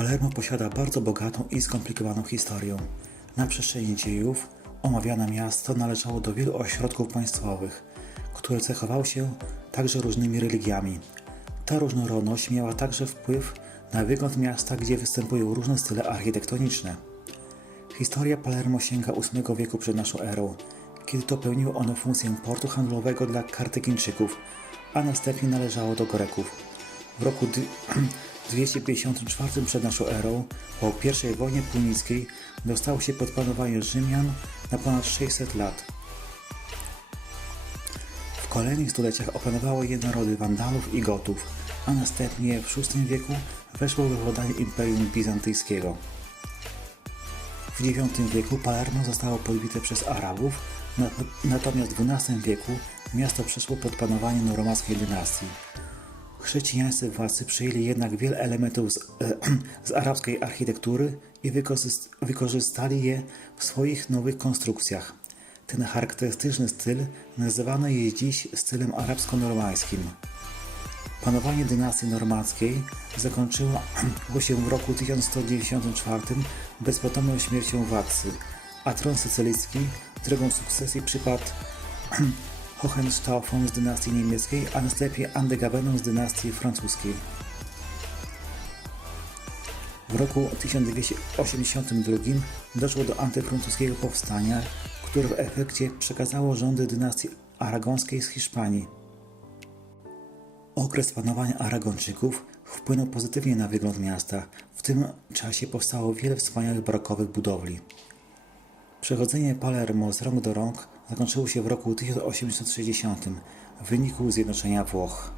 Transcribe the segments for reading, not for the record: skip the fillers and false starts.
Palermo posiada bardzo bogatą i skomplikowaną historię. Na przestrzeni dziejów omawiane miasto należało do wielu ośrodków państwowych, które cechowały się także różnymi religiami. Ta różnorodność miała także wpływ na wygląd miasta, gdzie występują różne style architektoniczne. Historia Palermo sięga VIII wieku przed naszą erą, kiedy to pełniło ono funkcję portu handlowego dla Kartagińczyków, a następnie należało do Greków. W roku 254 przed naszą erą, po I wojnie punickiej, dostało się pod panowanie Rzymian na ponad 600 lat. W kolejnych stuleciach opanowało je narody Wandalów i Gotów, a następnie w VI wieku weszło we władanie Imperium Bizantyjskiego. W IX wieku Palermo zostało podbite przez Arabów, natomiast w XII wieku miasto przeszło pod panowanie normanckiej dynastii. Chrześcijańscy władcy przyjęli jednak wiele elementów z arabskiej architektury i wykorzystali je w swoich nowych konstrukcjach. Ten charakterystyczny styl nazywany jest dziś stylem arabsko-normańskim. Panowanie dynastii normandzkiej zakończyło się w roku 1194 bezpotomną śmiercią władcy, a tron sycylijski drogą sukcesji przypadł Hohenstaufom z dynastii niemieckiej, a następnie Andegawenom z dynastii francuskiej. W roku 1282 doszło do antyfrancuskiego powstania, które w efekcie przekazało rządy dynastii aragońskiej z Hiszpanii. Okres panowania Aragończyków wpłynął pozytywnie na wygląd miasta. W tym czasie powstało wiele wspaniałych barokowych budowli. Przechodzenie Palermo z rąk do rąk zakończyło się w roku 1860 w wyniku zjednoczenia Włoch.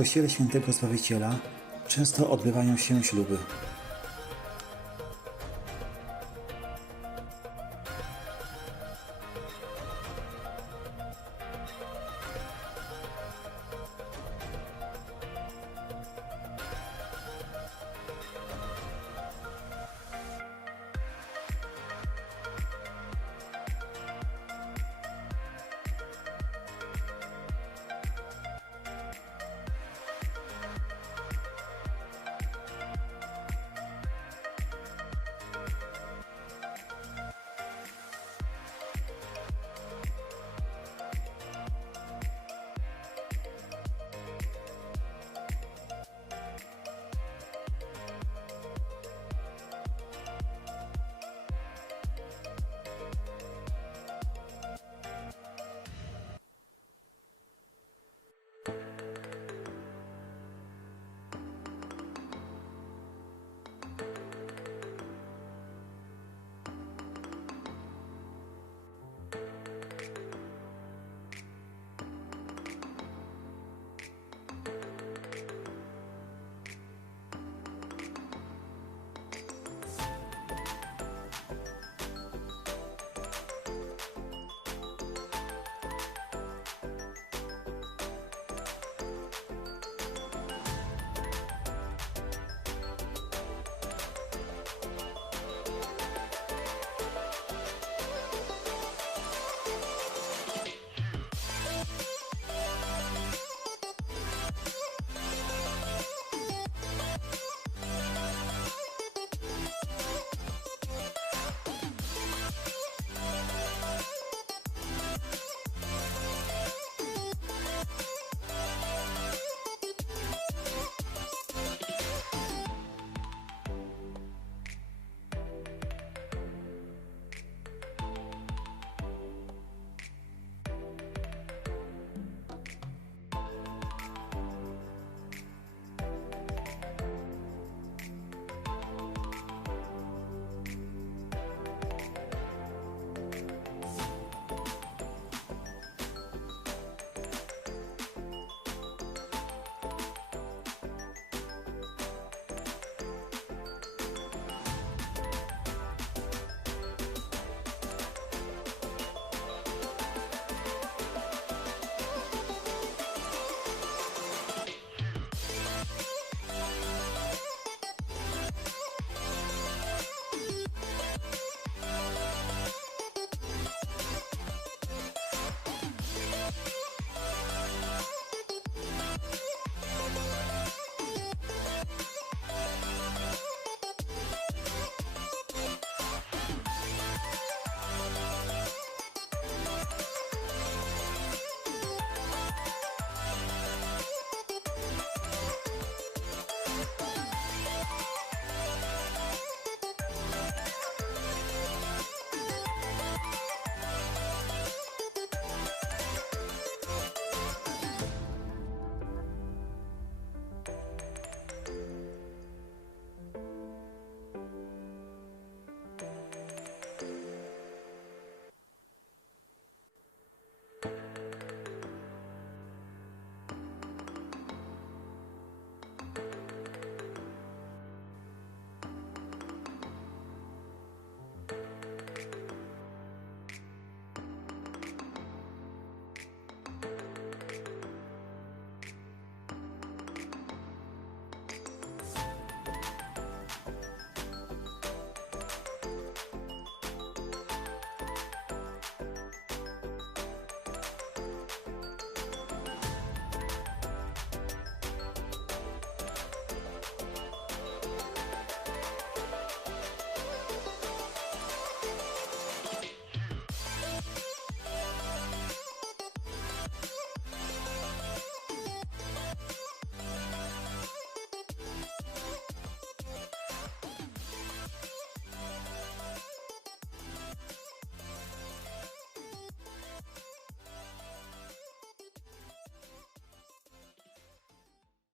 kościele Świętego Zbawiciela często odbywają się śluby.